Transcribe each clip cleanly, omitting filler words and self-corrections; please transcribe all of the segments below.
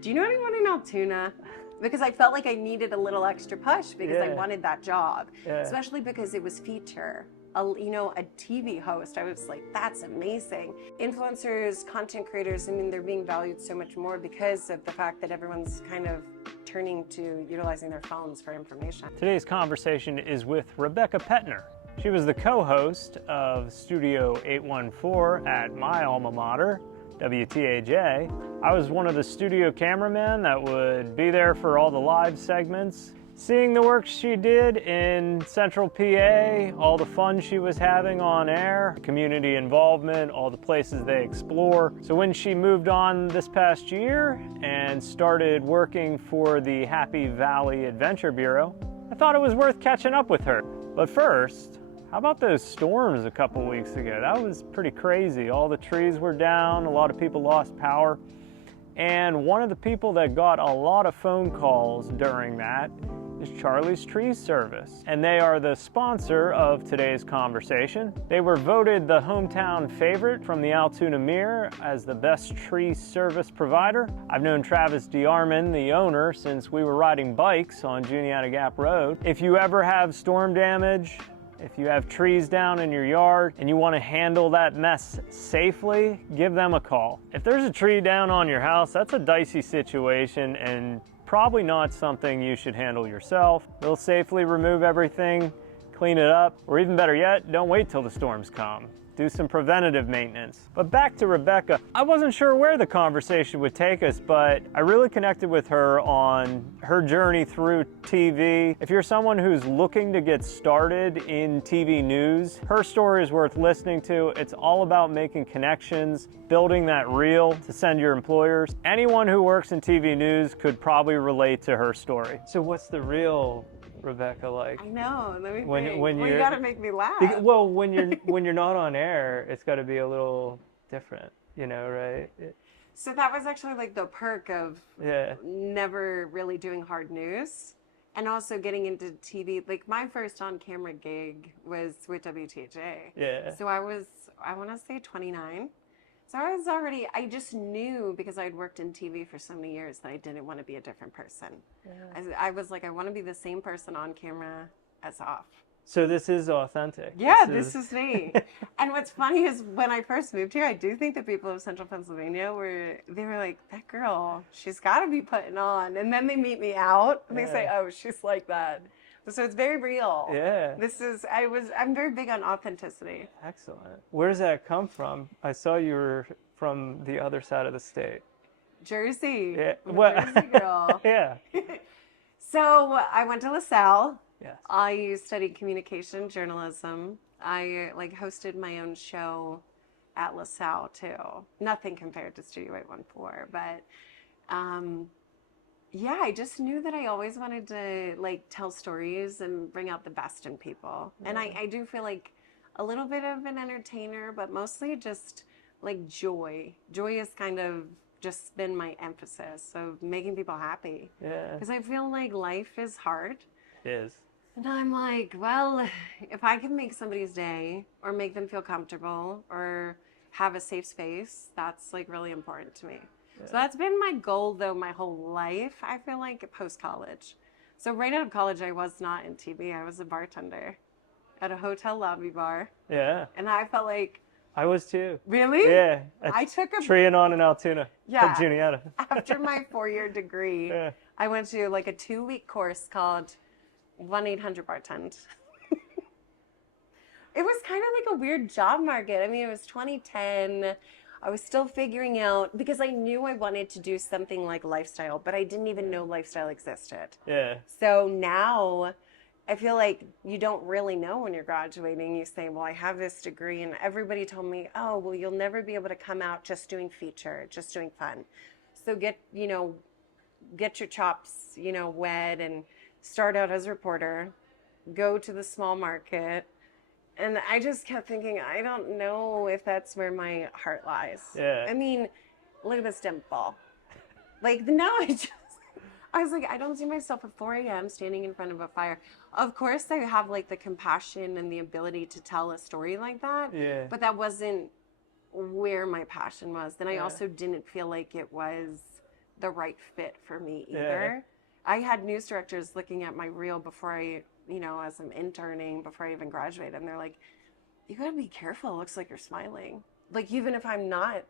Do you know anyone in Altoona? Because I felt like I needed a little extra push because I wanted that job, especially because it was feature. A TV host, I was like, that's amazing. Influencers, content creators, I mean, they're being valued so much more because of the fact that everyone's kind of turning to utilizing their phones for information. Today's conversation is with Rebecca Petner. She was the co-host of Studio 814 at my alma mater, WTAJ. I was one of the studio cameramen that would be there for all the live segments. Seeing the work she did in Central PA, all the fun she was having on air, community involvement, all the places they explore. So when she moved on this past year and started working for the Happy Valley Adventure Bureau, I thought it was worth catching up with her. But first, how about those storms a couple weeks ago? That was pretty crazy. All the trees were down, a lot of people lost power. And one of the people that got a lot of phone calls during that is Charlie's Tree Service. And they are the sponsor of today's conversation. They were voted the hometown favorite from the Altoona Mirror as the best tree service provider. I've known Travis DeArmond, the owner, since we were riding bikes on Juniata Gap Road. If you ever have storm damage, if you have trees down in your yard and you want to handle that mess safely, give them a call. If there's a tree down on your house, that's a dicey situation and probably not something you should handle yourself. They'll safely remove everything, clean it up, or even better yet, don't wait till the storms come. Do some preventative maintenance. But back to Rebecca. I wasn't sure where the conversation would take us, but I really connected with her on her journey through TV. If you're someone who's looking to get started in TV news, her story is worth listening to. It's all about making connections, building that reel to send your employers. Anyone who works in TV news could probably relate to her story. So what's the real Rebecca like? I know. Let me when think. You gotta make me laugh. Well, when you're not on air, it's got to be a little different, right? So that was actually like the perk of never really doing hard news, and also getting into TV. Like my first on-camera gig was with WTJ. Yeah. So I want to say 29. So I just knew because I'd worked in TV for so many years that I didn't want to be a different person. Yeah. I was like, I want to be the same person on camera as off. So this is authentic. Yeah, this is me. And what's funny is when I first moved here, I do think the people of Central Pennsylvania were like, that girl, she's got to be putting on. And then they meet me out and they say, oh, she's like that. So it's very real. Yeah. I'm very big on authenticity. Excellent. Where does that come from? I saw you were from the other side of the state. Jersey. Yeah. Jersey girl. Yeah. So I went to LaSalle. Yes. I studied communication journalism. I hosted my own show at LaSalle too. Nothing compared to Studio 814, but yeah, I just knew that I always wanted to tell stories and bring out the best in people. Yeah. And I do feel like a little bit of an entertainer, but mostly just joy. Joy has kind of just been my emphasis of making people happy. Yeah. Because I feel like life is hard. It is. And I'm like, well, if I can make somebody's day or make them feel comfortable or have a safe space, that's really important to me. Yeah. So that's been my goal, though, my whole life, I feel like, post-college. So right out of college, I was not in TV. I was a bartender at a hotel lobby bar. Yeah. And I felt like... I was too. Really? Yeah. I took a... Trianon in Altoona. Yeah. From Juniata. After my 4-year degree, I went to a 2-week course called 1-800-Bartend. It was kind of a weird job market. I mean, it was 2010. I was still figuring out, because I knew I wanted to do something like lifestyle, but I didn't even know lifestyle existed. Yeah. So now I feel like you don't really know when you're graduating. You say, well, I have this degree, and everybody told me, oh, well, you'll never be able to come out just doing feature, just doing fun. So get your chops, wet and start out as a reporter, go to the small market. And I just kept thinking, I don't know if that's where my heart lies. Yeah. I mean, look at this dimple. I was like, I don't see myself at 4 a.m. standing in front of a fire. Of course, I have the compassion and the ability to tell a story like that. Yeah. But that wasn't where my passion was. Then I also didn't feel like it was the right fit for me either. I had news directors looking at my reel before I, as I'm interning, before I even graduated, and they're like, you gotta be careful. It looks like you're smiling. Like, even if I'm not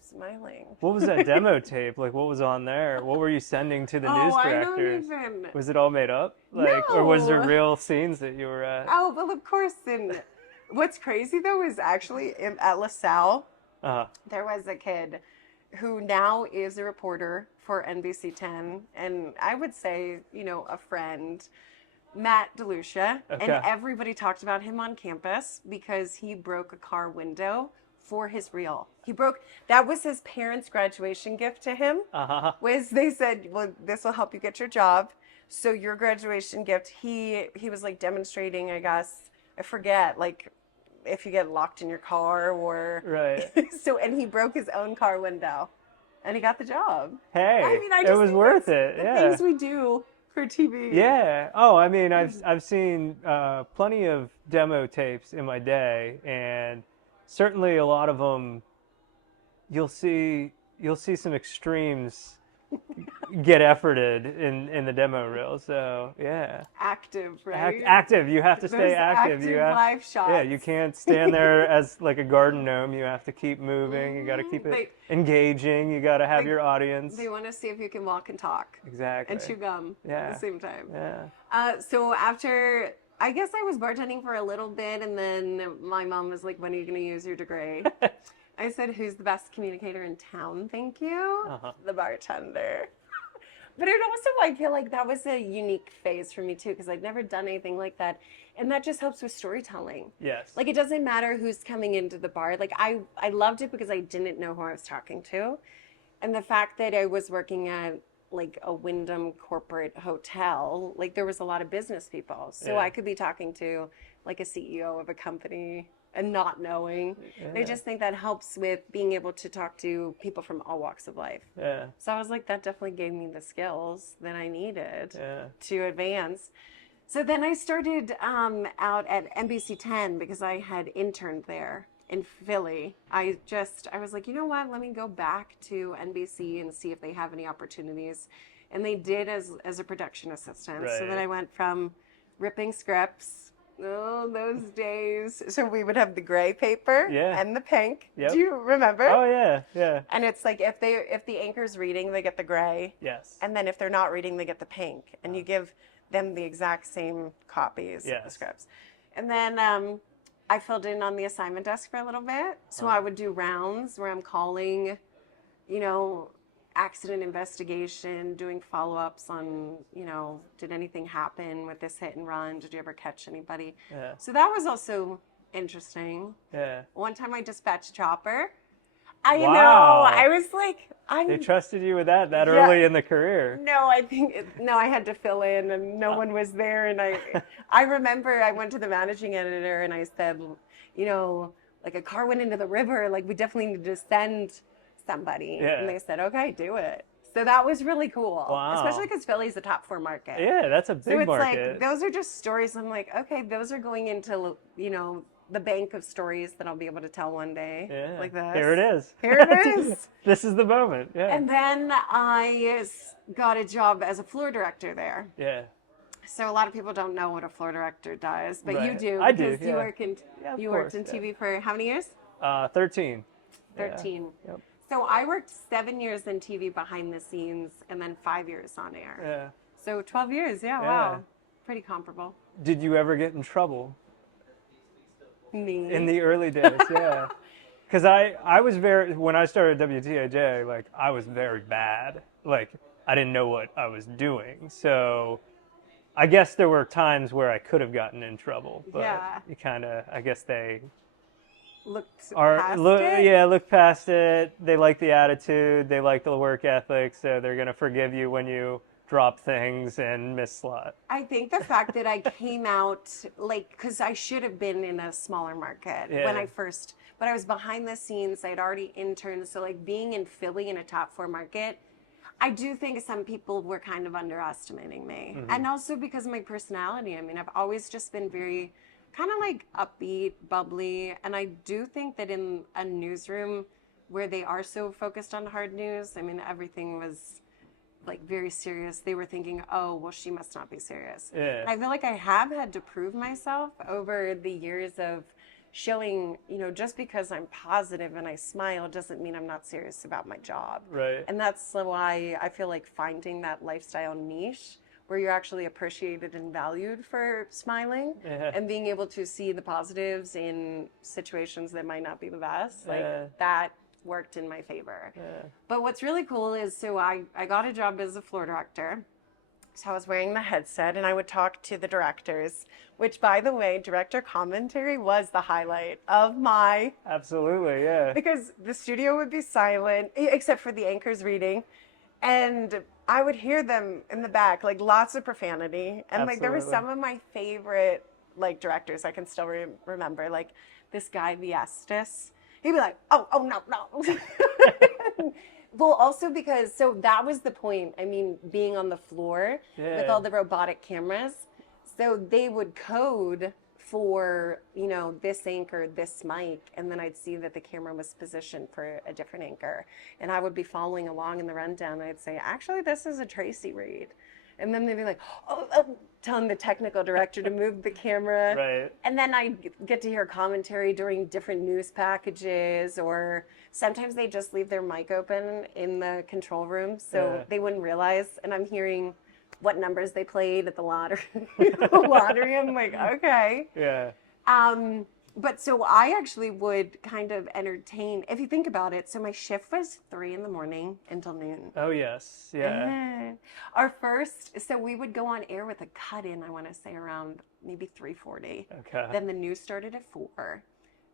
smiling. What was that demo tape? Like, what was on there? What were you sending to the news I directors? don't even. Was it all made up? Like, or was there real scenes that you were at? Oh, well, of course. And what's crazy though is actually at LaSalle, there was a kid who now is a reporter for NBC 10, and I would say, a friend, Matt DeLucia, and everybody talked about him on campus because he broke a car window for his reel. That was his parents' graduation gift to him, was they said, well, this will help you get your job. So your graduation gift, he was like demonstrating, I guess, I forget, like if you get locked in your car or and he broke his own car window and he got the job. Hey, I mean, it was worth it. The things we do for TV. Yeah. Oh, I mean, I've seen plenty of demo tapes in my day, and certainly a lot of them you'll see some extremes get efforted in the demo reel. So yeah, active, right? Active. You have to stay active. You have live shots. Yeah, you can't stand there as like a garden gnome. You have to keep moving. You got to keep it engaging. You got to have your audience. They want to see if you can walk and talk. Exactly. And chew gum at the same time. Yeah. So after, I guess I was bartending for a little bit, and then my mom was like, "When are you going to use your degree?" I said, "Who's the best communicator in town? Thank you." The bartender. But it also, I feel like that was a unique phase for me too, because I'd never done anything like that. And that just helps with storytelling. Yes. Like, it doesn't matter who's coming into the bar. Like, I loved it because I didn't know who I was talking to. And the fact that I was working at like a Wyndham corporate hotel, like there was a lot of business people. So I could be talking to like a CEO of a company and not knowing. I just think that helps with being able to talk to people from all walks of life. Yeah. So I was like, that definitely gave me the skills that I needed to advance. So then I started out at NBC 10 because I had interned there in Philly. I was like, you know what? Let me go back to NBC and see if they have any opportunities. And they did as a production assistant. So then I went from ripping scripts. Oh, those days. So we would have the gray paper and the pink. Do you remember? Oh, yeah, yeah. And it's like if the anchor's reading, they get the gray. Yes. And then if they're not reading, they get the pink. And you give them the exact same copies of the scripts. And then I filled in on the assignment desk for a little bit. So I would do rounds where I'm calling, accident investigation, doing follow-ups on, did anything happen with this hit and run? Did you ever catch anybody? Yeah. So that was also interesting. Yeah. One time I dispatched a chopper. I know. I was like, They trusted you with that early in the career. No, I had to fill in and no one was there. And I remember I went to the managing editor and I said, like a car went into the river, like we definitely need to send somebody. And they said, okay, do it. So that was really cool. Wow. Especially because Philly's a top 4 market. Yeah, that's a big market. Like, those are just stories. I'm like, okay, those are going into, the bank of stories that I'll be able to tell one day. Yeah. Like this. Here it is. Here it is. This is the moment. Yeah. And then I got a job as a floor director there. Yeah. So a lot of people don't know what a floor director does, but you do. I do. Because you worked in TV for how many years? 13. 13. Yep. So I worked 7 years in TV behind the scenes and then 5 years on air. Yeah. So 12 years. Yeah. Wow. Pretty comparable. Did you ever get in trouble? Me? In the early days, yeah. Because I was when I started WTAJ, like, I was very bad. Like, I didn't know what I was doing. So I guess there were times where I could have gotten in trouble. But you kind of, I guess they look past it. They like the attitude. They like the work ethic. So they're going to forgive you when you drop things and miss slot. I think the fact that I came out, because I should have been in a smaller market when I first, but I was behind the scenes. I had already interned. So being in Philly in a top 4 market, I do think some people were kind of underestimating me. Mm-hmm. And also because of my personality. I mean, I've always just been very kind of upbeat, bubbly. And I do think that in a newsroom, where they are so focused on hard news. I mean, everything was like very serious. They were thinking, oh, well, she must not be serious. Yeah. And I feel like I have had to prove myself over the years of showing, just because I'm positive and I smile doesn't mean I'm not serious about my job. Right. And that's why I feel like finding that lifestyle niche where you're actually appreciated and valued for smiling and being able to see the positives in situations that might not be the best, like that worked in my favor. But what's really cool is, so I got a job as a floor director. So I was wearing the headset and I would talk to the directors, which, by the way, director commentary was the highlight of my... Absolutely, yeah. Because the studio would be silent, except for the anchors reading. And I would hear them in the back, like lots of profanity. And like there were some of my favorite like directors I can still remember, like this guy, Viestis. He'd be like, oh, no. Well, also because, so that was the point. I mean, being on the floor with all the robotic cameras. So they would code for, this anchor, this mic, and then I'd see that the camera was positioned for a different anchor. And I would be following along in the rundown. And I'd say, actually, this is a Tracy read. And then they'd be like, oh, telling the technical director to move the camera. Right. And then I get to hear commentary during different news packages, or sometimes they just leave their mic open in the control room so they wouldn't realize. And I'm hearing what numbers they played at the lottery. I'm like, okay. Yeah. But so I actually would kind of entertain, if you think about it. So my shift was 3 a.m. until noon. Oh, yes. Yeah. Our first, so we would go on air with a cut-in, I want to say around maybe 3:40. Okay. Then the news started at 4,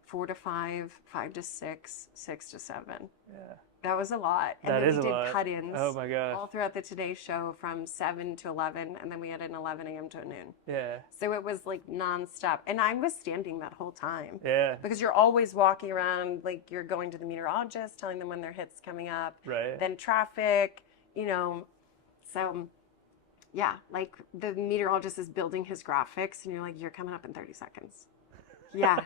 4 to 5, 5 to 6, 6 to 7. Yeah. That was a lot. And That then is we a did lot. cut-ins Oh my gosh. all throughout the Today Show from 7 to 11, and then we had an 11 a.m. to noon. Yeah. So it was like nonstop. And I was standing that whole time. Yeah. Because you're always walking around, like you're going to the meteorologist, telling them when their hit's coming up. Right. Then traffic, So, yeah, like the meteorologist is building his graphics, and you're like, you're coming up in 30 seconds. Yeah.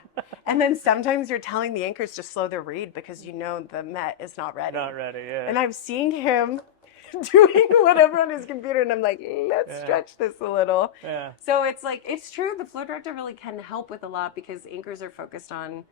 And then sometimes you're telling the anchors to slow their read because the Met is not ready. Not ready, yeah. And I'm seeing him doing whatever on his computer, and I'm like, let's stretch this a little. Yeah. So it's like, it's true. The floor director really can help with a lot because anchors are focused on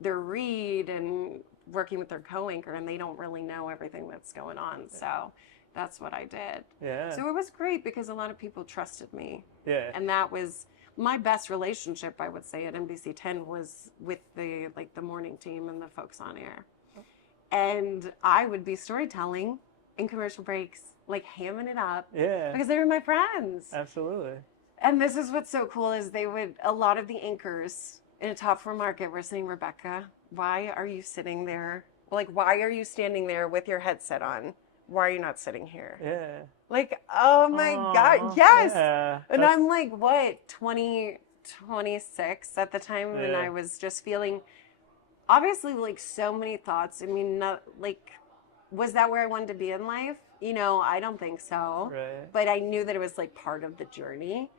their read and working with their co-anchor, and they don't really know everything that's going on. So that's what I did. Yeah. So it was great because a lot of people trusted me. Yeah. And that was my best relationship, I would say, at NBC 10 was with the morning team and the folks on air. And I would be storytelling in commercial breaks, like hamming it up. Yeah. Because they were my friends. Absolutely. And this is what's so cool is a lot of the anchors in a top 4 market were saying, Rebecca, why are you sitting there? Like, why are you standing there with your headset on? Why are you not sitting here? Yeah. Like, oh my God, yes. Yeah. And I'm like, what, 26 at the time? And I was just feeling, obviously, like so many thoughts. I mean, was that where I wanted to be in life? I don't think so. Right. But I knew that it was like part of the journey.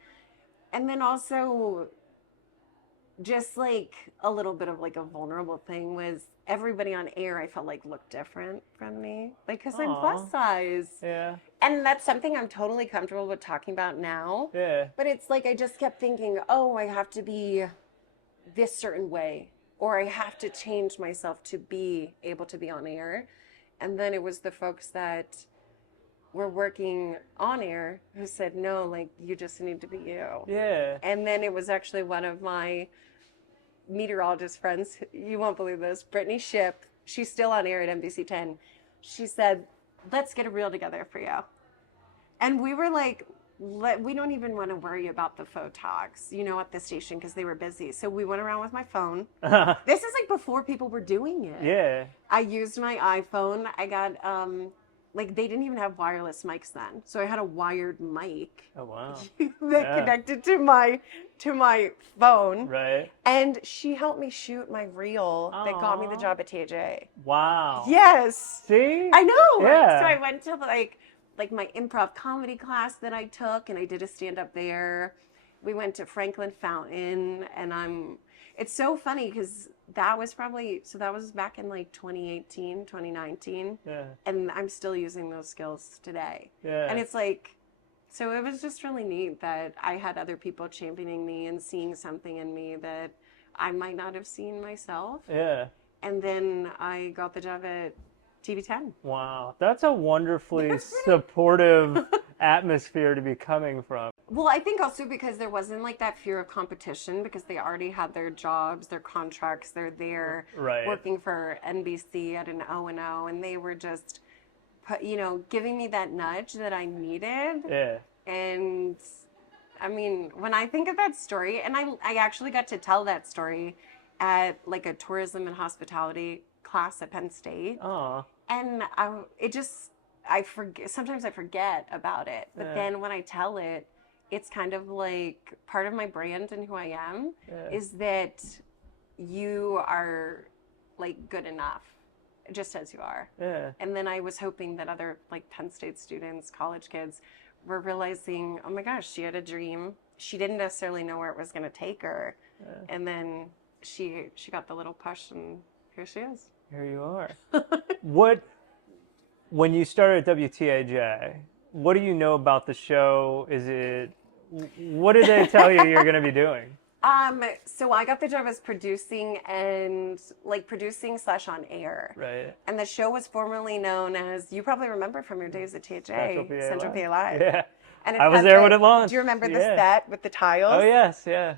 And then also, just like a little bit of like a vulnerable thing was everybody on air I felt like looked different from me, like because I'm plus size. Yeah. And that's something I'm totally comfortable with talking about now. Yeah. But it's like I just kept thinking, oh, I have to be this certain way, or I have to change myself to be able to be on air. And then it was the folks that were working on air who said, no, like you just need to be you. Yeah. And then it was actually one of my meteorologist friends, you won't believe this, Brittany Shipp, she's still on air at NBC 10. She said, let's get a reel together for you. And we were like, we don't even want to worry about the photogs, at the station because they were busy. So we went around with my phone. This is like before people were doing it. Yeah. I used my iPhone. I got, they didn't even have wireless mics then. So I had a wired mic. Oh, wow. that connected to my phone. Right. And she helped me shoot my reel that got me the job at TJ. Wow. Yes. See? I know. Yeah. So I went to like my improv comedy class that I took, and I did a stand-up there. We went to Franklin Fountain, and it's so funny because that was probably, so that was back in like 2018, 2019. Yeah. And I'm still using those skills today. Yeah. And it's like, so it was just really neat that I had other people championing me and seeing something in me that I might not have seen myself. Yeah. And then I got the job at TV10. Wow. That's a wonderfully supportive atmosphere to be coming from. Well, I think also because there wasn't like that fear of competition because they already had their jobs, their contracts, they're there Right. working for NBC at an O&O, and they were just, giving me that nudge that I needed. Yeah. And I mean, when I think of that story, and I actually got to tell that story at like a tourism and hospitality class at Penn State. Oh. And I forget, sometimes I forget about it. But then when I tell it, it's kind of like part of my brand and who I am is that you are like good enough, just as you are. Yeah. And then I was hoping that other like Penn State students, college kids, were realizing, oh my gosh, she had a dream. She didn't necessarily know where it was going to take her. Yeah. And then she got the little push, and here she is. Here you are. When you started at WTAJ, what do you know about the show? What did they tell you you're going to be doing? So I got the job as producing / on air. Right. And the show was formerly known as, you probably remember from your days at THA, Central PA Live. Yeah. And I was there when it launched. Do you remember the set with the tiles? Oh, yes, yeah.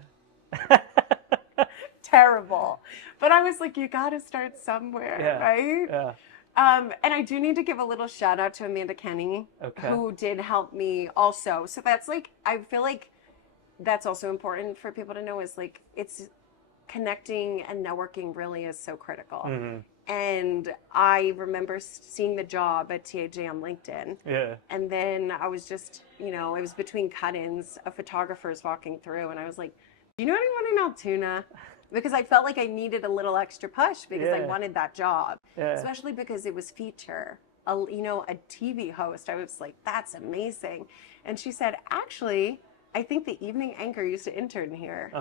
Terrible. But I was like, you got to start somewhere, right? Yeah. And I do need to give a little shout out to Amanda Kenny, who did help me also. So that's like, I feel like that's also important for people to know is like, it's connecting and networking really is so critical. Mm-hmm. And I remember seeing the job at TAJ on LinkedIn. Yeah. And then I was just, it was between cut-ins of photographers walking through. And I was like, do you know anyone in Altoona? Because I felt like I needed a little extra push because I wanted that job. Yeah. Especially because it was feature, a TV host. I was like, that's amazing. And she said, actually, I think the evening anchor used to intern here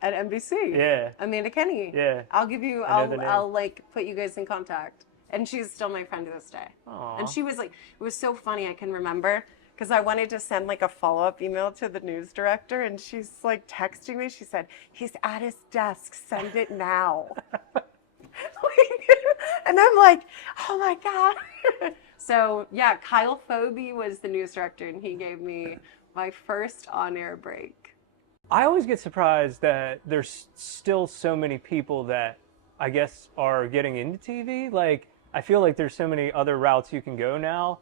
at NBC. Yeah. Amanda Kenny. Yeah. I'll like put you guys in contact. And she's still my friend to this day. Aww. And she was like, it was so funny. I can remember because I wanted to send like a follow-up email to the news director. And she's like texting me. She said, he's at his desk. Send it now. And I'm like, oh my God. So yeah, Kyle Phoebe was the news director and he gave me my first on-air break. I always get surprised that there's still so many people that I guess are getting into TV. Like, I feel like there's so many other routes you can go now.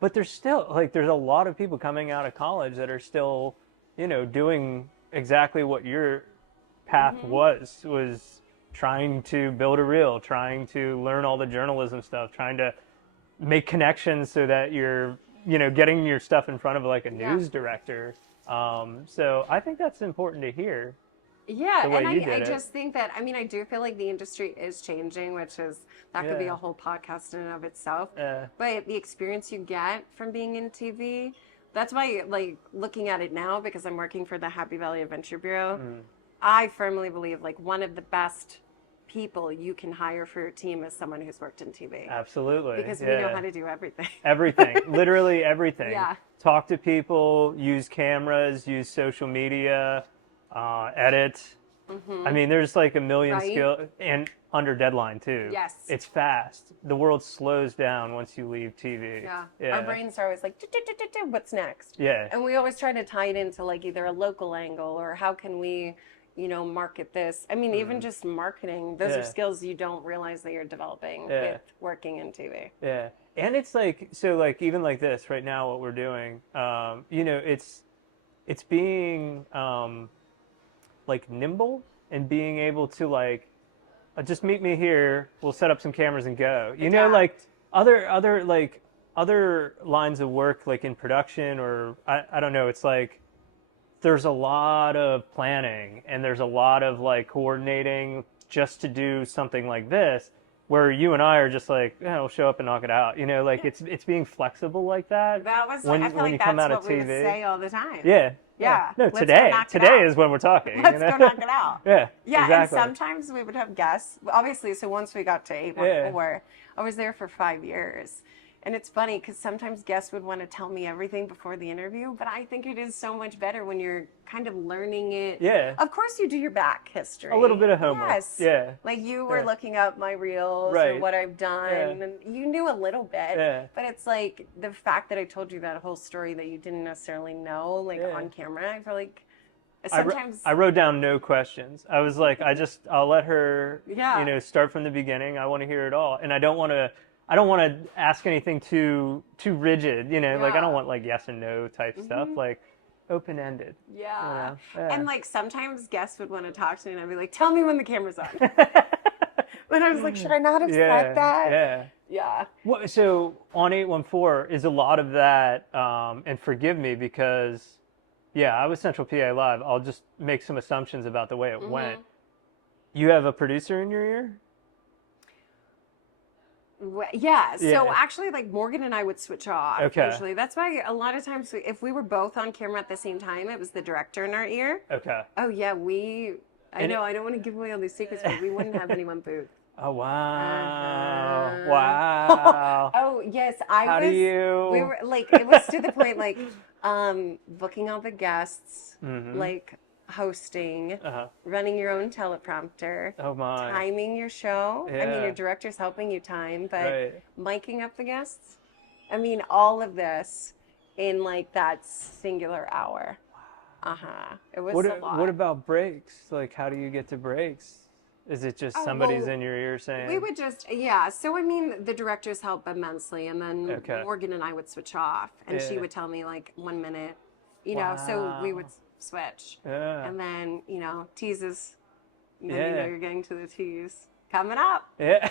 But there's still, like, there's a lot of people coming out of college that are still, doing exactly what your path was trying to build a reel, trying to learn all the journalism stuff, trying to make connections so that you're getting your stuff in front of like a news director. So I think that's important to hear. Yeah, and I just think that, I do feel like the industry is changing, which is, that could be a whole podcast in and of itself. But the experience you get from being in TV, that's why, like, looking at it now, because I'm working for the Happy Valley Adventure Bureau, I firmly believe, like, one of the best people you can hire for your team is someone who's worked in TV. Absolutely. Because we know how to do everything. Everything. Literally everything. Yeah. Talk to people, use cameras, use social media, edit. Mm-hmm. There's like a million skills, and under deadline too. Yes. It's fast. The world slows down once you leave TV. Yeah. Our brains are always like, what's next? Yeah. And we always try to tie it into like either a local angle or how can we market this. Even just marketing, those are skills you don't realize that you're developing with working in TV. Yeah. And it's like, so like, even like this right now, what we're doing, it's being, like nimble and being able to like, just meet me here, we'll set up some cameras and go. Like other lines of work, like in production or I don't know, it's like, there's a lot of planning and there's a lot of like coordinating just to do something like this, where you and I are just like, we'll show up and knock it out. Like it's being flexible like that. That was I feel like that's what we would say all the time. Yeah. Yeah. No, Let's go today. knock it Today out. is when we're talking. Let's go knock it out. Yeah. Yeah, Exactly. and sometimes we would have guests. Obviously, so once we got to 814, I was there for 5 years. And it's funny because sometimes guests would want to tell me everything before the interview, but I think it is so much better when you're kind of learning it. Yeah. Of course, you do your back history. A little bit of homework. Yes. Yeah. Like you were Yeah. looking up my reels or Right. what I've done, Yeah. and you knew a little bit. Yeah. But it's like the fact that I told you that whole story that you didn't necessarily know, like Yeah. on camera, I feel like sometimes I wrote down no questions. I was like, I'll let her, Yeah. start from the beginning. I want to hear it all, and I don't want to ask anything too rigid. Like I Yeah. don't want like yes and no type stuff. Like open ended. Yeah. Yeah. And like sometimes guests would want to talk to me and I'd be like, tell me when the camera's on. But I was like, should I not have said that? Yeah. Yeah. Well, so on 814 is a lot of that, and forgive me because, I was Central PA Live. I'll just make some assumptions about the way it went. You have a producer in your ear? Yeah. So Yeah. actually, like Morgan and I would switch off. Okay. Usually, that's why a lot of times if we were both on camera at the same time, it was the director in our ear. Okay. Oh yeah, I know. I don't want to give away all these secrets, but we wouldn't have anyone booth. Oh, wow. Uh-huh. Wow. Oh yes, How do you? We were like, it was to the point like, booking all the guests, Mhm. like hosting, Uh-huh. running your own teleprompter, Oh, my. timing your show. I mean, Yeah. your director's helping you time, but Right. miking up the guests. I mean, all of this in like that singular hour. It was a lot. What about breaks? Like, how do you get to breaks? Is it just somebody's in your ear saying? We would just, so I mean, the directors help immensely, and then Okay. Morgan and I would switch off, and she Yeah. would tell me like 1 minute, so we would switch. Yeah. And then, teases, and then Yeah. you're getting to the tease coming up. Yeah.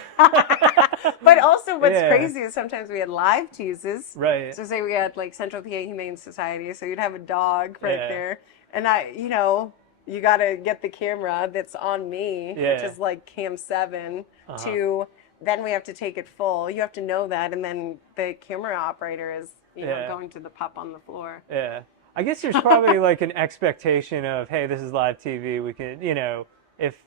But also what's Yeah. crazy is sometimes we had live teases. Right. So say we had like Central PA Humane Society, so you'd have a dog right Yeah. there, and you got to get the camera that's on me, which Yeah. is like cam 7, to then we have to take it full. You have to know that, and then the camera operator is Yeah. going to the pup on the floor. Yeah. I guess there's probably like an expectation of, hey, this is live TV. We can, if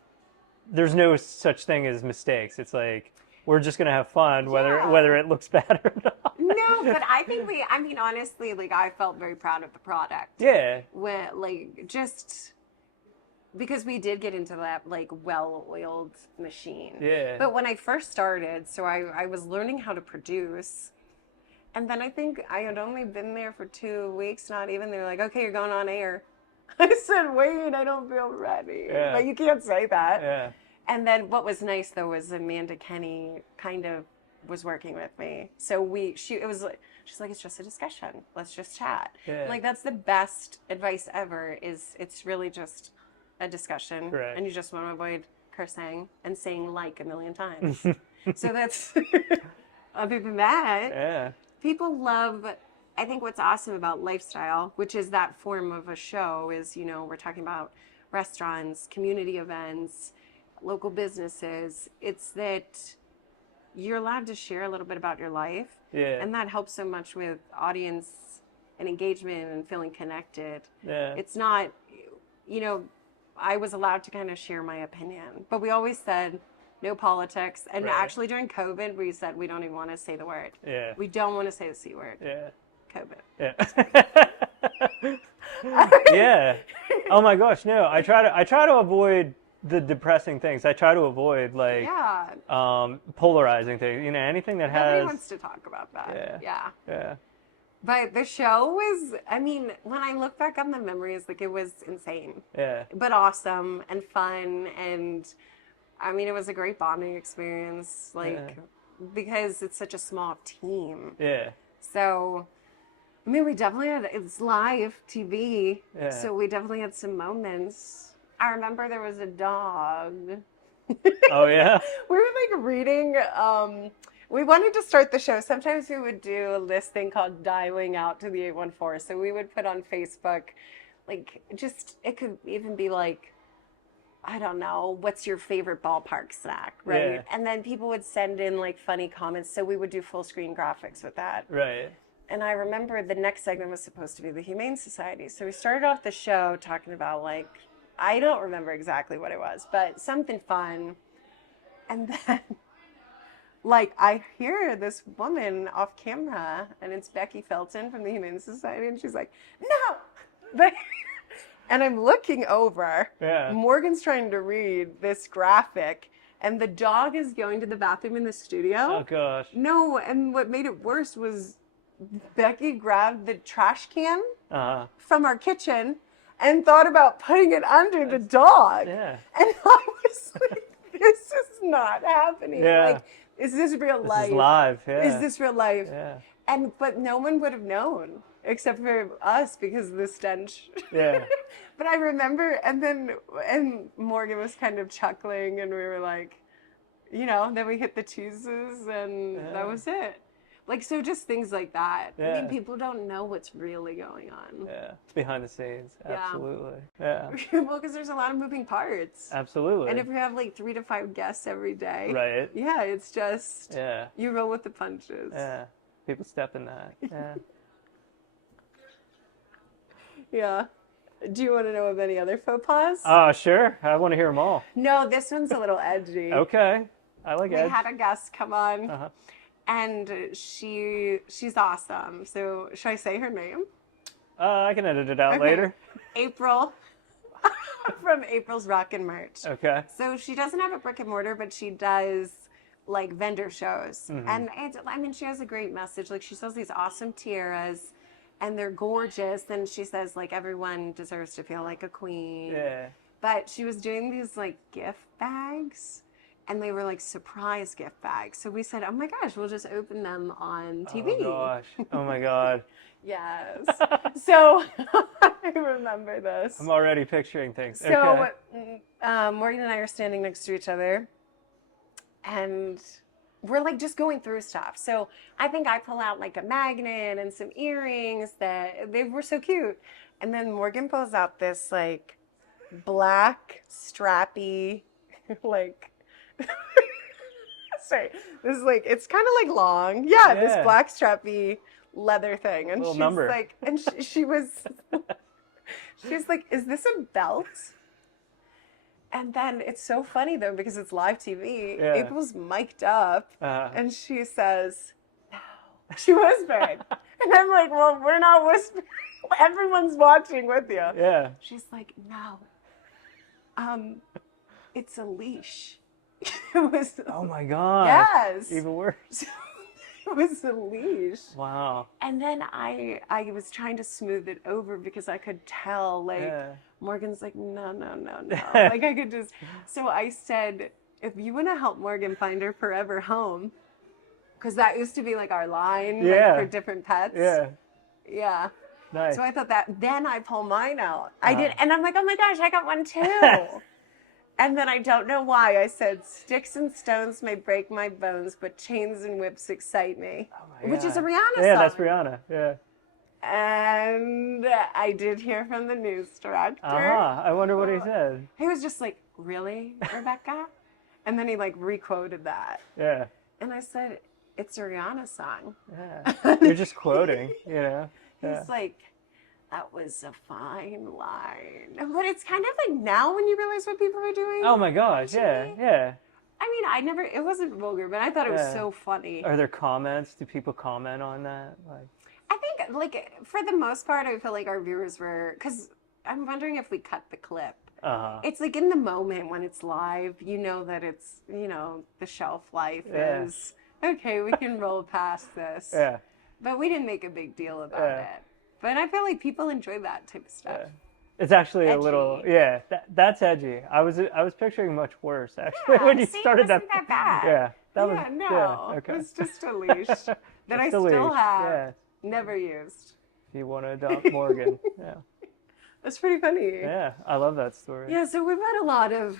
there's no such thing as mistakes, it's like we're just gonna have fun, whether it looks bad or not. No, but I think honestly, like I felt very proud of the product. Yeah. When just because we did get into that like well-oiled machine. Yeah. But when I first started, so I was learning how to produce. And then I think I had only been there for 2 weeks, not even. They're like, okay, you're going on air. I said, wait, I don't feel ready. Yeah. But you can't say that. Yeah. And then what was nice though was Amanda Kenny kind of was working with me. So she's like, it's just a discussion. Let's just chat. Yeah. Like that's the best advice ever it's really just a discussion. Correct. And you just want to avoid cursing and saying like a million times. So that's, other than that, Yeah. people love, I think what's awesome about lifestyle, which is that form of a show, is, we're talking about restaurants, community events, local businesses. It's that you're allowed to share a little bit about your life. Yeah. And that helps so much with audience and engagement and feeling connected. Yeah. It's not, I was allowed to kind of share my opinion, but we always said no politics. And Right. actually during COVID, we said we don't even want to say the word. Yeah. We don't want to say the C word. Yeah. COVID. Yeah. Yeah. Oh my gosh, no. I try to avoid the depressing things. I try to avoid like Yeah. polarizing things. Anything that Nobody has wants to talk about that. Yeah. Yeah. But the show was, when I look back on the memories, like it was insane, Yeah. but awesome and fun. And it was a great bonding experience, because it's such a small team. Yeah. So, we definitely it's live TV. Yeah. So we definitely had some moments. I remember there was a dog. Oh yeah. We were reading, we wanted to start the show. Sometimes we would do this thing called dialing out to the 814. So we would put on Facebook, it could even be I don't know, what's your favorite ballpark snack, right? Yeah. And then people would send in funny comments. So we would do full screen graphics with that. Right. And I remember the next segment was supposed to be the Humane Society. So we started off the show talking about, like, I don't remember exactly what it was, but something fun. And then, like, I hear this woman off camera, and it's Becky Felton from the Humane Society, and she's like, no! But, and I'm looking over. Yeah. Morgan's trying to read this graphic, and the dog is going to the bathroom in the studio. Oh, gosh. No, and what made it worse was Becky grabbed the trash can from our kitchen and thought about putting it under the dog. Yeah. And I was like, this is not happening. Yeah. Like, is this real life? This is live, yeah. Is this real life? Yeah. But no one would have known except for us because of the stench. Yeah. But I remember, and Morgan was kind of chuckling, and we were like, then we hit the cheeses, and that was it. Like, so just things like that. Yeah. I mean, people don't know what's really going on. Yeah. It's behind the scenes. Yeah. Absolutely. Yeah. Well, because there's a lot of moving parts. Absolutely. And if you have like 3 to 5 guests every day. Right. Yeah, it's just, Yeah. you roll with the punches. Yeah. People step in that. Yeah. Yeah. Do you want to know of any other faux pas? Sure. I want to hear them all. No, this one's a little edgy. Okay. I like We edge. had a guest come on. Uh-huh. And she's awesome. So should I say her name? I can edit it out later. April from April's Rockin' Merch. Okay. So she doesn't have a brick and mortar, but she does like vendor shows. Mm-hmm. And she has a great message. Like, she sells these awesome tiaras and they're gorgeous. And she says, like, everyone deserves to feel like a queen. Yeah. But she was doing these like gift bags. And they were like surprise gift bags. So we said, oh my gosh, we'll just open them on TV. Oh gosh. Oh my God. Yes. So I remember this. I'm already picturing things. So Okay. Morgan and I are standing next to each other. And we're like just going through stuff. So I think I pull out like a magnet and some earrings that they were so cute. And then Morgan pulls out this like black strappy like sorry, this is like, it's kind of like long. Yeah, this black strappy leather thing. And she's number. like, and she's like, is this a belt? And then it's so funny though, because it's live TV. Yeah. April's mic'd up and she says, no. She whispered. And I'm like, well, we're not whispering. Everyone's watching with you. Yeah. She's like, no. It's a leash. It was. Oh my God. Yes. Even worse. It was a leash. Wow. And then I was trying to smooth it over because I could tell, like, Morgan's like, no. Like, I could just. So I said, if you want to help Morgan find her forever home, because that used to be like our line like, for different pets. Yeah. Yeah. Nice. So I thought that. Then I pull mine out. I did. And I'm like, oh my gosh, I got one too. And then I don't know why I said, sticks and stones may break my bones, but chains and whips excite me. Oh my Which God. is a Rihanna song. Yeah, that's Rihanna. Yeah. And I did hear from the news director. I wonder what he said. He was just like, really, Rebecca? And then he like re-quoted that. Yeah. And I said, it's a Rihanna song. Yeah. You're just quoting, you know? Yeah. He's like, that was a fine line. But it's kind of like now when you realize what people are doing. Oh my gosh, yeah, yeah. I mean, it wasn't vulgar, but I thought it was so funny. Are there comments? Do people comment on that? Like, I think, like, for the most part, I feel like our viewers were, because I'm wondering if we cut the clip. It's like in the moment when it's live, you know that it's, the shelf life is, okay, we can roll past this. Yeah. But we didn't make a big deal about it. But I feel like people enjoy that type of stuff. Yeah. It's actually edgy. A little, that's edgy. I was picturing much worse actually when you started that. It wasn't that bad. Yeah, that was. No, yeah, okay. It was just a leash that I Just a still leash, have, never used. If you want to adopt Morgan, yeah. That's pretty funny. Yeah, I love that story. Yeah, so we've had a lot of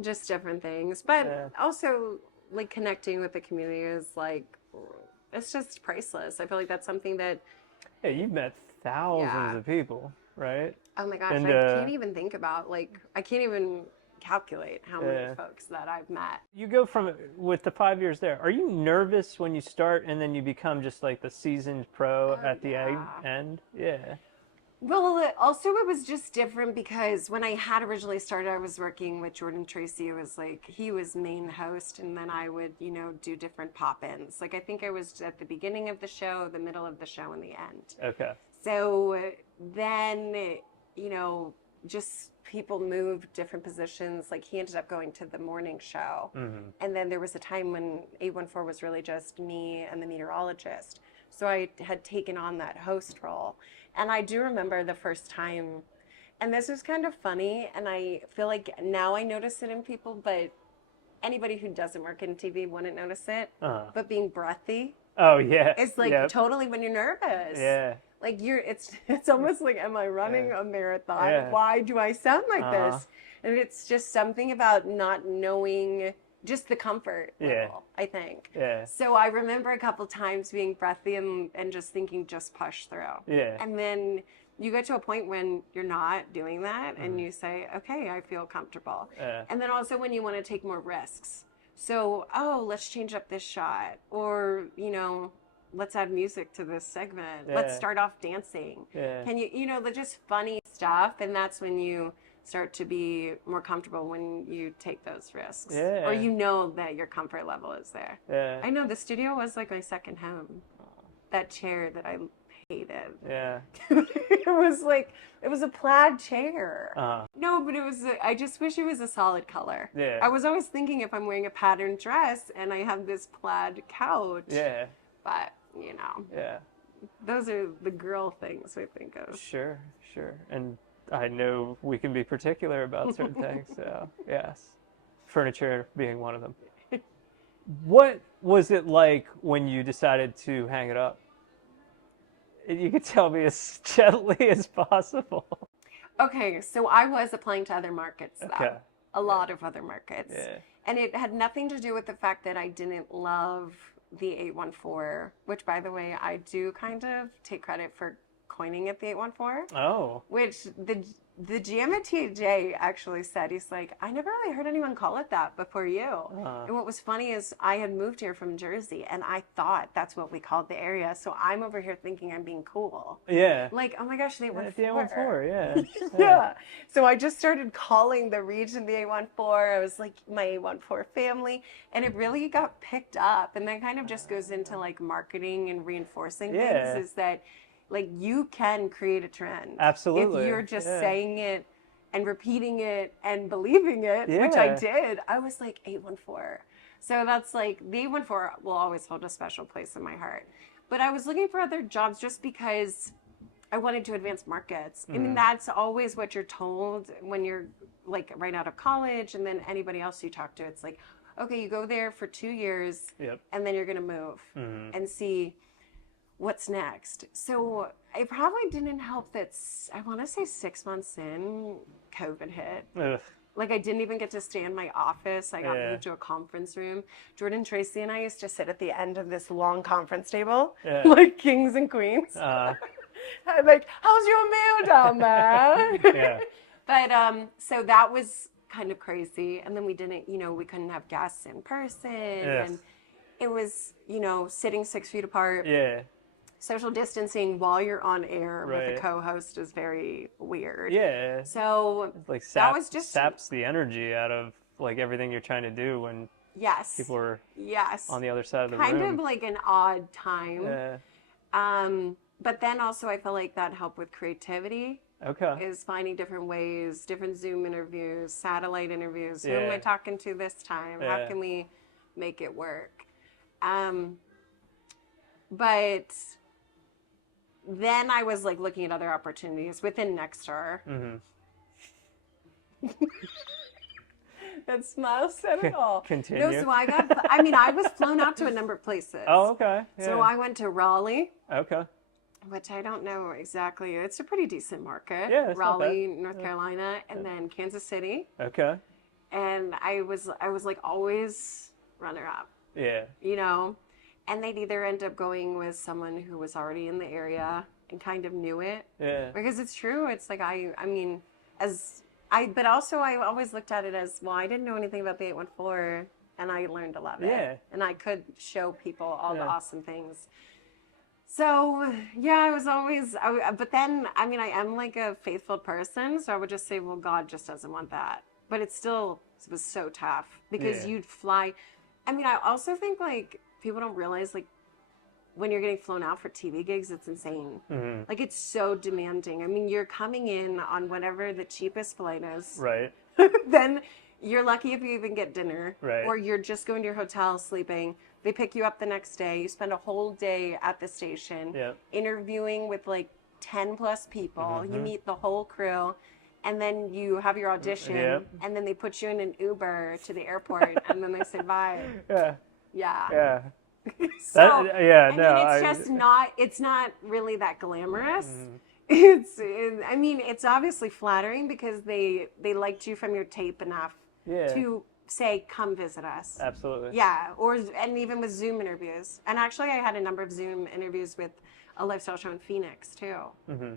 just different things, but also like connecting with the community is like, it's just priceless. I feel like that's something that. Yeah, you've met thousands of people, right? Oh my gosh, And, I can't even think about, like, I can't even calculate how many folks that I've met. You go from, with the 5 years there, are you nervous when you start and then you become just like the seasoned pro at the end? Yeah. Well, it was just different because when I had originally started, I was working with Jordan Tracy. It was like he was main host, and then I would, do different pop-ins. Like I think I was at the beginning of the show, the middle of the show, and the end. Okay. So then, just people moved different positions. Like he ended up going to the morning show. And then there was a time when 814 was really just me and the meteorologist. So I had taken on that host role. And I do remember the first time, and this was kind of funny, and I feel like now I notice it in people, but anybody who doesn't work in TV wouldn't notice it. But being breathy. Oh, yeah. It's like totally when you're nervous. Yeah. Like it's almost like, am I running a marathon? Yeah. Why do I sound like this? And it's just something about not knowing just the comfort level, I think. Yeah. So I remember a couple times being breathy and just thinking, just push through. Yeah. And then you get to a point when you're not doing that and you say, okay, I feel comfortable. And then also when you want to take more risks. So, let's change up this shot, or, let's add music to this segment. Let's start off dancing. Can you, the just funny stuff. And that's when you start to be more comfortable, when you take those risks. Or that your comfort level is there. I know the studio was like my second home. That chair that I hated. It was a plaid chair. No, but I just wish it was a solid color. I was always thinking if I'm wearing a patterned dress and I have this plaid couch. But, those are the girl things I think of. Sure. And I know we can be particular about certain things, so yes. Furniture being one of them. What was it like when you decided to hang it up? You could tell me as gently as possible. Okay, so I was applying to other markets, though. A lot of other markets. And it had nothing to do with the fact that I didn't love the 814, which, by the way, I do kind of take credit for coining it the 814. Oh. Which the GM at TJ actually said, he's like, I never really heard anyone call it that before you. And what was funny is I had moved here from Jersey, and I thought that's what we called the area. So I'm over here thinking I'm being cool. Yeah. Like, oh my gosh, the 814. The 814, yeah. Yeah. So I just started calling the region the 814. I was like, my 814 family. And it really got picked up. And that kind of just goes into like marketing and reinforcing things, is that like you can create a trend. Absolutely. If you're just saying it and repeating it and believing it, which I did, I was like 814. So that's like, the 814 will always hold a special place in my heart. But I was looking for other jobs just because I wanted to advance markets. I mean, that's always what you're told when you're like right out of college, and then anybody else you talk to, it's like, okay, you go there for 2 years and then you're going to move and see what's next. So it probably didn't help that I want to say 6 months in, COVID hit. Ugh. Like I didn't even get to stay in my office. I got moved to a conference room. Jordan Tracy and I used to sit at the end of this long conference table, like kings and queens. I'm like, how's your meal down there? But so that was kind of crazy. And then we didn't, we couldn't have guests in person. And it was, sitting 6 feet apart. Social distancing while you're on air with a co-host is very weird. So like that was just saps the energy out of like everything you're trying to do when people are on the other side of the room. Kind of like an odd time. But then also I feel like that helped with creativity. Is finding different ways, different Zoom interviews, satellite interviews. Who am I talking to this time? How can we make it work? But then I was like looking at other opportunities within Nexstar. That smile said it all. Continue. No, so I was flown out to a number of places. Oh, okay. So I went to Raleigh. Okay. Which I don't know exactly. It's a pretty decent market. Yeah, it's Raleigh, North Carolina, and then Kansas City. Okay. And I was like always runner up. And they'd either end up going with someone who was already in the area and kind of knew it. Because it's true. It's like I mean, as But also I always looked at it as, well, I didn't know anything about the 814 and I learned to love it. Yeah. And I could show people all the Yeah. awesome things. So, yeah, I was always, but then, I mean, I am like a faithful person. So I would just say, well, God just doesn't want that. But it still was so tough because Yeah. you'd fly. I mean, I also think like people don't realize like when you're getting flown out for TV gigs, it's insane. Mm-hmm. Like it's so demanding. I mean, you're coming in on whatever the cheapest flight is. Right. Then you're lucky if you even get dinner. Right. Or you're just going to your hotel sleeping. They pick you up the next day. You spend a whole day at the station interviewing with like 10 plus people. Mm-hmm. You meet the whole crew. And then you have your audition. And then they put you in an Uber to the airport. And then they say bye. Yeah. Yeah. Yeah. So, I mean, it's just not, it's not really that glamorous. I mean, it's obviously flattering because they liked you from your tape enough to say, come visit us. Absolutely. Yeah. And even with Zoom interviews. And actually I had a number of Zoom interviews with a lifestyle show in Phoenix too.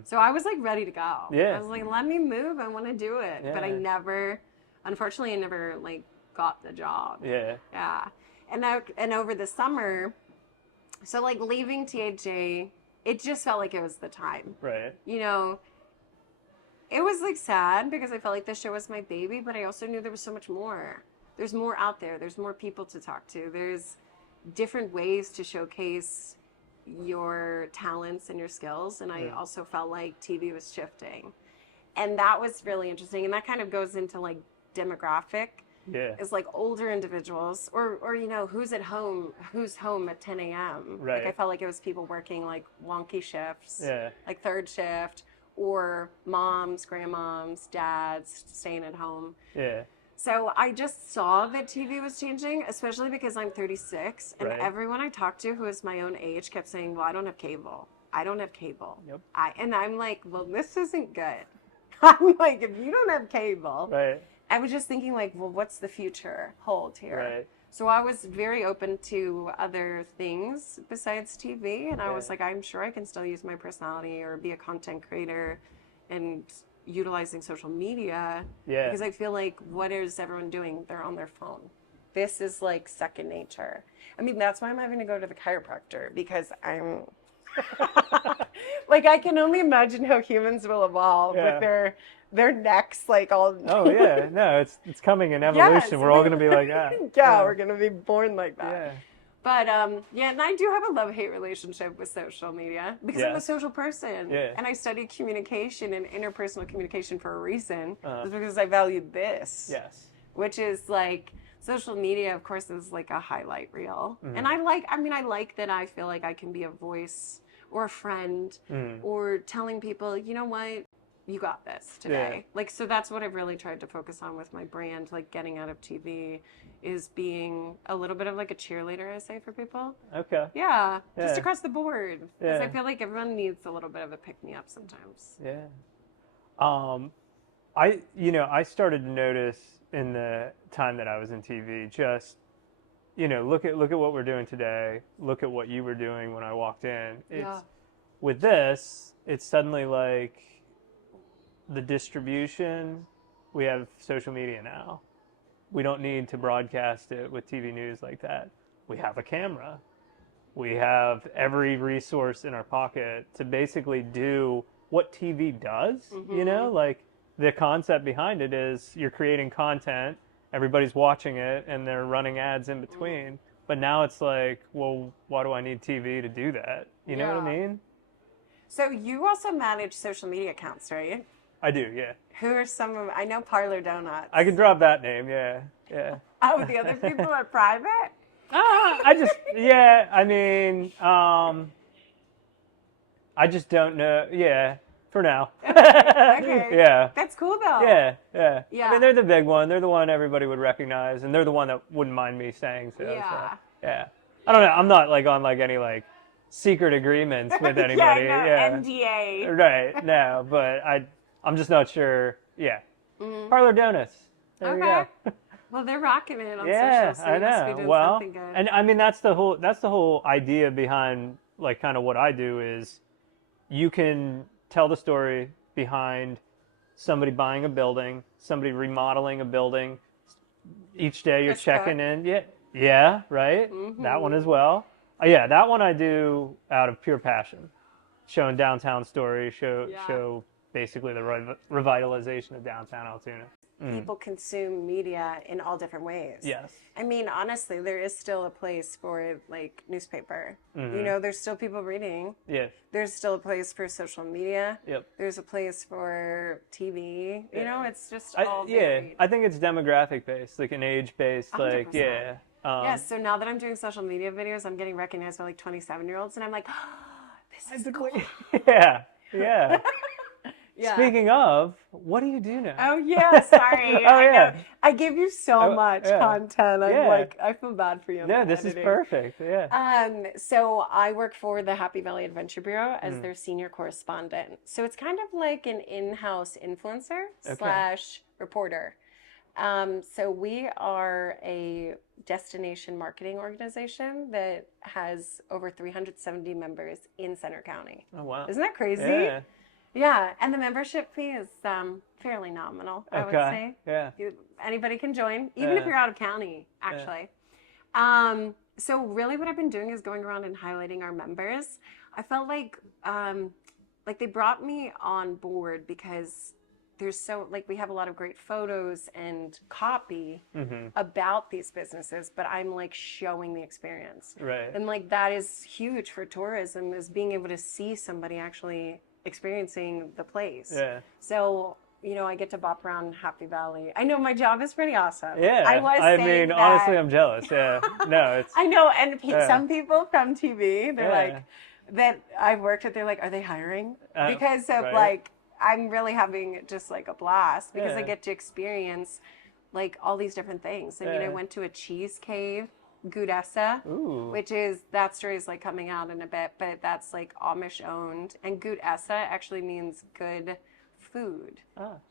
So I was like ready to go. Yeah. I was like, let me move. I want to do it. But unfortunately I never like got the job. Yeah. Yeah. And over the summer, so like leaving THJ, it just felt like it was the time. Right. You know, it was like sad because I felt like the show was my baby, but I also knew there was so much more. There's more out there. There's more people to talk to. There's different ways to showcase your talents and your skills. And I also felt like TV was shifting. And that was really interesting. And that kind of goes into like demographic. Yeah. Is like older individuals or you know, who's home at 10 a.m. Right. Like I felt like it was people working like wonky shifts, Yeah. like third shift, or moms, grandmoms, dads staying at home. Yeah. So I just saw that TV was changing, especially because I'm 36 and everyone I talked to who is my own age kept saying, well, I don't have cable. I don't have cable. Yep. And I'm like, well, this isn't good. I'm like, if you don't have cable. Right. I was just thinking like, well, what's the future hold here? Right. So I was very open to other things besides TV. And I was like, I'm sure I can still use my personality or be a content creator and utilizing social media. Yeah. Because I feel like, what is everyone doing? They're on their phone. This is like second nature. I mean, that's why I'm having to go to the chiropractor because I'm like, I can only imagine how humans will evolve with their necks like all. Oh yeah, no, it's coming in evolution. Yes. We're all gonna be like that. We're gonna be born like that. Yeah. But and I do have a love-hate relationship with social media because I'm a social person. Yeah. And I studied communication and interpersonal communication for a reason. It's because I valued this. Yes. Which is like social media, of course, is like a highlight reel. And I like that I feel like I can be a voice or a friend or telling people, you know what, you got this today. Yeah. Like, so that's what I've really tried to focus on with my brand, like getting out of TV is being a little bit of like a cheerleader, I say, for people. Okay. Yeah. Just across the board. Because Yeah. I feel like everyone needs a little bit of a pick-me-up sometimes. Yeah. I started to notice in the time that I was in TV, just, look at what we're doing today. Look at what you were doing when I walked in. With this, it's suddenly like the distribution, we have social media now. We don't need to broadcast it with TV news like that. We have a camera. We have every resource in our pocket to basically do what TV does, like the concept behind it is you're creating content, everybody's watching it, and they're running ads in between. But now it's like, well, why do I need TV to do that? You know what I mean? So you also manage social media accounts, right? I do, yeah. Who are some of, I know Parlor Donuts. I can drop that name, yeah. Oh, the other people are private? I just don't know, for now. Okay. Yeah. That's cool though. Yeah. Yeah. I mean, they're the big one. They're the one everybody would recognize, and they're the one that wouldn't mind me saying so. Yeah. So, yeah. I don't know. I'm not like on like any like secret agreements with anybody. NDA. Right. No, but I'm just not sure. Yeah. Parlor Donuts. There you go. Well, they're rocking it on Yeah, social, so I you must be know. doing Well, something good. and I mean that's the whole idea behind like kind of what I do is you can tell the story behind somebody buying a building, somebody remodeling a building. Each day you're Krista. checking in. Yeah, yeah, right. That one as well. Yeah, that one I do out of pure passion, showing downtown stories, show basically the revitalization of downtown Altoona. People consume media in all different ways. Yes. I mean, honestly, there is still a place for like newspaper. You know, there's still people reading. Yes. There's still a place for social media. Yep. There's a place for TV. You know, it's just all Yeah, varied. I think it's demographic based, like an age based, like 100%. yeah. Yes, so now that I'm doing social media videos, I'm getting recognized by like 27-year-olds, and I'm like, this is cool. Yeah, yeah. Yeah. Speaking of, what do you do now? Oh yeah, sorry. Oh, yeah. I give you so much yeah. content. I'm Yeah. like, I feel bad for you. Yeah, this is perfect. Yeah. So I work for the Happy Valley Adventure Bureau as their senior correspondent. So it's kind of like an in-house influencer slash reporter. So we are a destination marketing organization that has over 370 members in Center County. Oh wow. Isn't that crazy? Yeah. Yeah, and the membership fee is fairly nominal, I would say. Yeah. Anybody can join, even if you're out of county, actually. So really what I've been doing is going around and highlighting our members. I felt like they brought me on board because we have a lot of great photos and copy about these businesses, but I'm like showing the experience. Right. And like that is huge for tourism, is being able to see somebody actually experiencing the place. Yeah. So, you know, I get to bop around Happy Valley. I know my job is pretty awesome. Yeah. I mean, honestly, I'm jealous. Yeah. No, it's. I know, and some people from TV, they're like, that I've worked with, they're like, are they hiring? Because of like, I'm really having just like a blast because I get to experience like all these different things. I mean, I went to a cheese cave, Gudessa, which is, that story is like coming out in a bit, but that's like Amish owned. And Gudessa actually means good food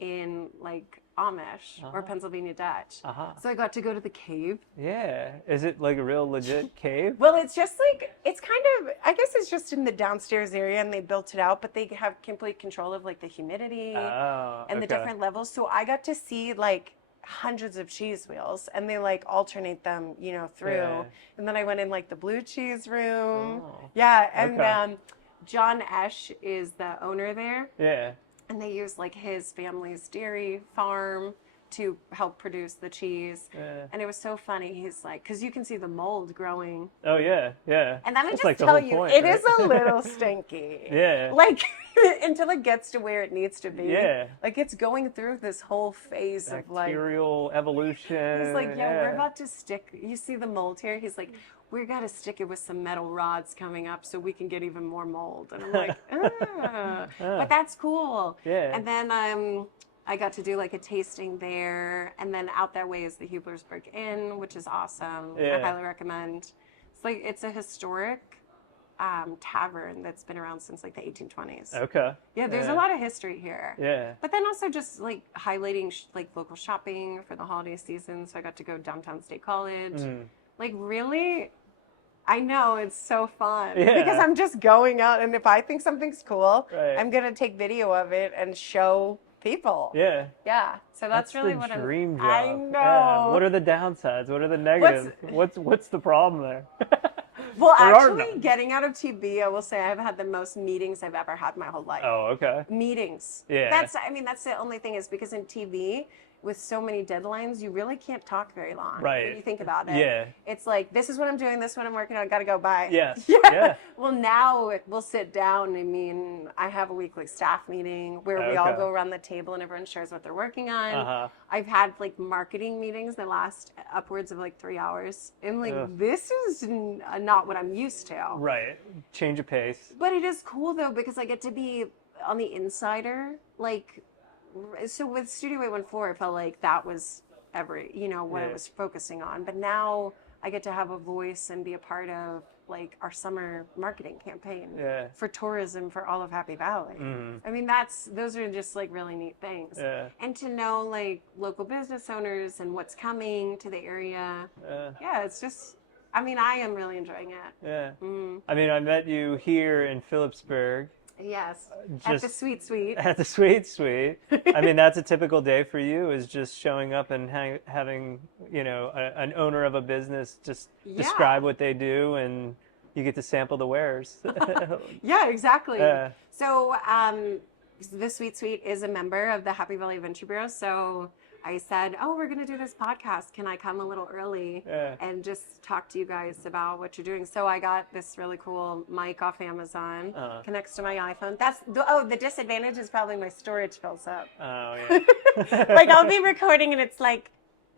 in like Amish or Pennsylvania Dutch. So I got to go to the cave. Yeah. Is it like a real legit cave? Well, it's just like, it's kind of, I guess it's just in the downstairs area and they built it out, but they have complete control of like the humidity and the different levels. So I got to see like hundreds of cheese wheels and they like alternate them, you know, through. And then I went in like the blue cheese room. And John Esch is the owner there. Yeah. And they use like his family's dairy farm to help produce the cheese. And it was so funny. He's like, because you can see the mold growing. Oh, yeah, yeah. And then I That's just like tell the you, whole point, it right? is a little stinky. Like, until it gets to where it needs to be. Yeah. Like, it's going through this whole phase of like... Bacterial evolution. He's like, yeah, we're about to stick... You see the mold here? He's like, we got to stick it with some metal rods coming up so we can get even more mold. And I'm like, but that's cool. Yeah. And then I got to do like a tasting there. And then out that way is the Hublersburg Inn, which is awesome. I highly recommend. It's like, it's a historic tavern that's been around since like the 1820s. Okay. Yeah, there's a lot of history here. Yeah. But then also just like highlighting like local shopping for the holiday season. So I got to go downtown State College. Like really... I know, it's so fun because I'm just going out, and if I think something's cool, I'm going to take video of it and show people. Yeah. Yeah. So that's really what I'm... dream job. I know. Yeah. What are the downsides? What are the negatives? What's the problem there? Well, actually, getting out of TB, I will say I've had the most meetings I've ever had my whole life. Oh, okay. Meetings. Yeah. That's the only thing is because in TV, with so many deadlines, you really can't talk very long. Right. When you think about it. Yeah. It's like, this is what I'm doing, this is what I'm working on, gotta go, bye. Yeah. Yeah. Well, now we'll sit down. I mean, I have a weekly staff meeting where we all go around the table and everyone shares what they're working on. I've had like marketing meetings that last upwards of like 3 hours. And like, this is not what I'm used to. Right. Change of pace. But it is cool though, because I get to be on the insider, like, so with Studio 814, I felt like that was what I was focusing on. But now I get to have a voice and be a part of like our summer marketing campaign for tourism for all of Happy Valley. I mean, those are just like really neat things. And to know like local business owners and what's coming to the area. It's just, I mean, I am really enjoying it. I mean, I met you here in Phillipsburg. Yes. At the just sweet, sweet. at the sweet sweet. I mean, that's a typical day for you, is just showing up and having, an owner of a business just Yeah. describe what they do, and you get to sample the wares. Yeah, exactly. uh, So, the Sweet Sweet is a member of the Happy Valley Venture Bureau. So I said, "Oh, we're going to do this podcast. Can I come a little early yeah. and just talk to you guys about what you're doing?" So I got this really cool mic off Amazon, connects to my iPhone. The disadvantage is probably my storage fills up. Oh yeah. Like I'll be recording and it's like,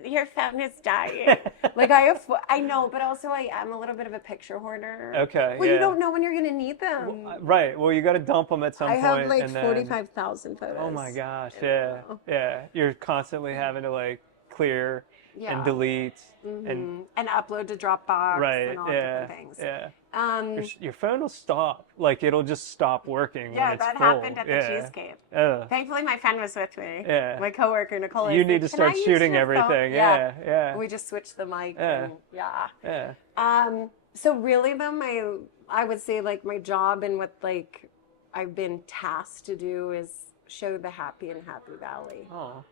your phone is dying. Like I know, but also I am a little bit of a picture hoarder. Okay. Well, Yeah. you don't know when you're going to need them. Right. Well, you got to dump them at some I point. have like and then, 45,000 photos. Oh my gosh. I Yeah. know. Yeah. You're constantly having to like clear Yeah. and delete and And upload to Dropbox right. and all Yeah. different things. Yeah. Um, Your phone will stop. Like it'll just stop working yeah, when it's that full. happened at the Yeah. cheesecake. Ugh. Thankfully, my friend was with me. Yeah. My coworker Nicole. You need to "Can I start use shooting your phone?" everything. Yeah. Yeah. And we just switched the mic. Yeah. And, yeah. Yeah. So really, though, I would say like my job and what like I've been tasked to do is show the happy in Happy Valley. Oh.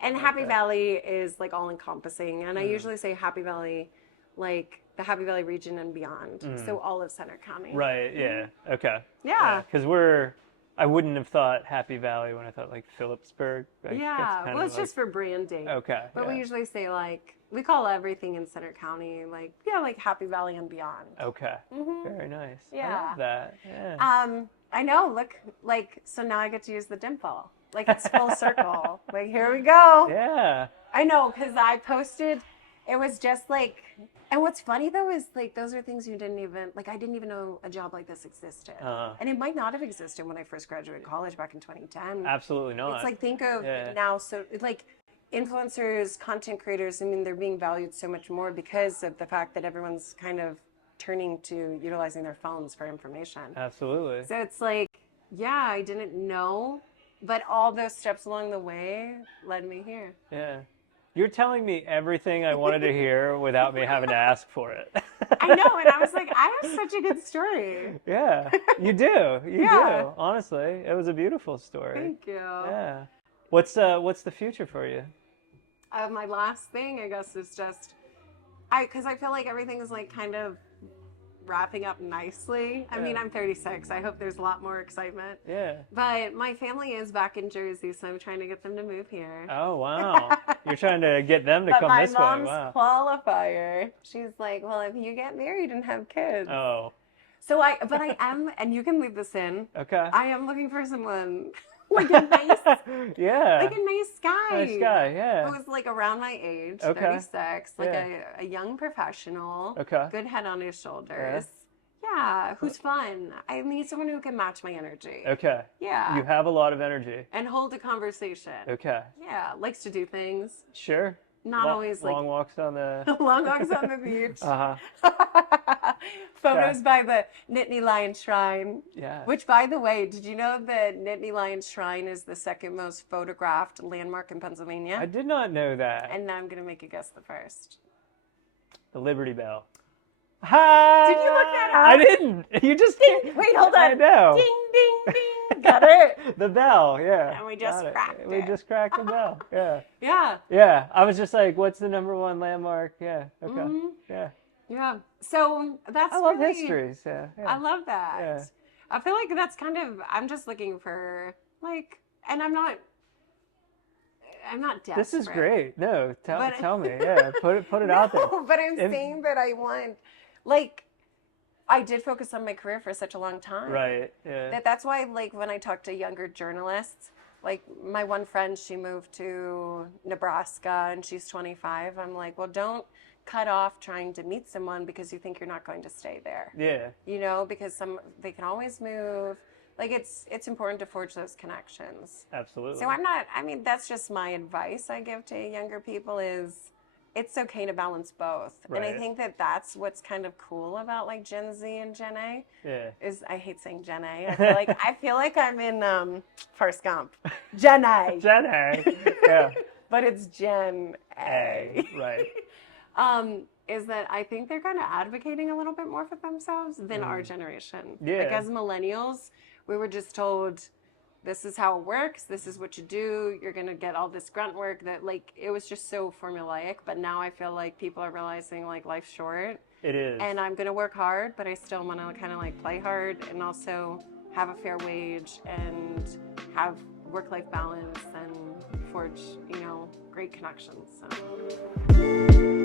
And Happy Valley is like all encompassing. And I usually say Happy Valley, like the Happy Valley region and beyond. So all of Center County. Right. Yeah. Okay. Yeah. Because I wouldn't have thought Happy Valley when I thought like Phillipsburg. Like, Yeah. kind Well, of it's just for branding. Okay. But we yeah. usually say like, we call everything in Center County like, like Happy Valley and beyond. Okay. Very nice. I Yeah. love that. Yeah. I know. Look, like, so now I get to use the dimple. Like, it's full circle. Like, here we go. Yeah. I know, because I posted, it was just like, and what's funny though is like, those are things you didn't even, like, I didn't even know a job like this existed. And it might not have existed when I first graduated college back in 2010. Absolutely not. It's like, think of Yeah. now, so like, influencers, content creators, I mean, they're being valued so much more because of the fact that everyone's kind of turning to utilizing their phones for information. Absolutely. So it's like, yeah, I didn't know, but all those steps along the way led me here. Yeah. You're telling me everything I wanted to hear without me having to ask for it. I know, and I was like, I have such a good story. Yeah, you do. You Yeah. do. Honestly, it was a beautiful story. Thank you. Yeah. What's the future for you? My last thing, I guess, is just, because I feel like everything is like kind of wrapping up nicely. I mean, I'm 36. I hope there's a lot more excitement. Yeah. But my family is back in Jersey, so I'm trying to get them to move here. Oh wow. You're trying to get them to But come my this way. mom's Wow. qualifier, she's like, well, if you get married and have kids. Oh. So I am, and you can leave this in, Okay. I am looking for someone like a nice, Yeah. like a nice guy. Nice guy. Yeah. Who's like around my age, Okay. 36, like Yeah. a young professional, Okay. good head on his shoulders. Yeah, who's fun. I need someone who can match my energy. Okay. Yeah. You have a lot of energy. And hold a conversation. Okay. Yeah, likes to do things. Sure. Not always like long walks on the. long walks on the beach. Uh-huh. Photos by the Nittany Lion Shrine. Yeah. Which, by the way, did you know that Nittany Lion Shrine is the second most photographed landmark in Pennsylvania? I did not know that. And now I'm going to make you guess the first. The Liberty Bell. Ha! Did you look that up? I didn't. You just Ding. Wait, hold on. I know. Ding, ding, ding. Got it? The bell, yeah. And we just Got it. cracked We it. just cracked the bell. Yeah. Yeah. Yeah. I was just like, what's the number one landmark? Yeah. Okay. Yeah. Yeah. So that's I love really, histories. Yeah. I love that. Yeah. I feel like that's kind of, I'm just looking for like, and I'm not desperate. This is great. No, But- tell me. Yeah. Put it out there. No, but I'm saying that I want, like, I did focus on my career for such a long time. Right. Yeah. That's why, like, when I talk to younger journalists, like my one friend, she moved to Nebraska and she's 25. I'm like, well, don't cut off trying to meet someone because you think you're not going to stay there. Yeah. You know, because they can always move. Like it's important to forge those connections. Absolutely. So that's just my advice I give to younger people is it's okay to balance both. Right. And I think that that's what's kind of cool about like Gen Z and Gen A. Yeah. Is I hate saying Gen A. I feel like I'm in Forrest Gump. Gen A. Gen A. Yeah. But it's Gen A. Right. Is that I think they're kind of advocating a little bit more for themselves than our generation. Yeah. Like as millennials, we were just told, this is how it works, this is what you do, you're gonna get all this grunt work, that like it was just so formulaic. But now I feel like people are realizing like life's short. It is. And I'm gonna work hard, but I still wanna kind of like play hard and also have a fair wage and have work-life balance and forge, great connections. So.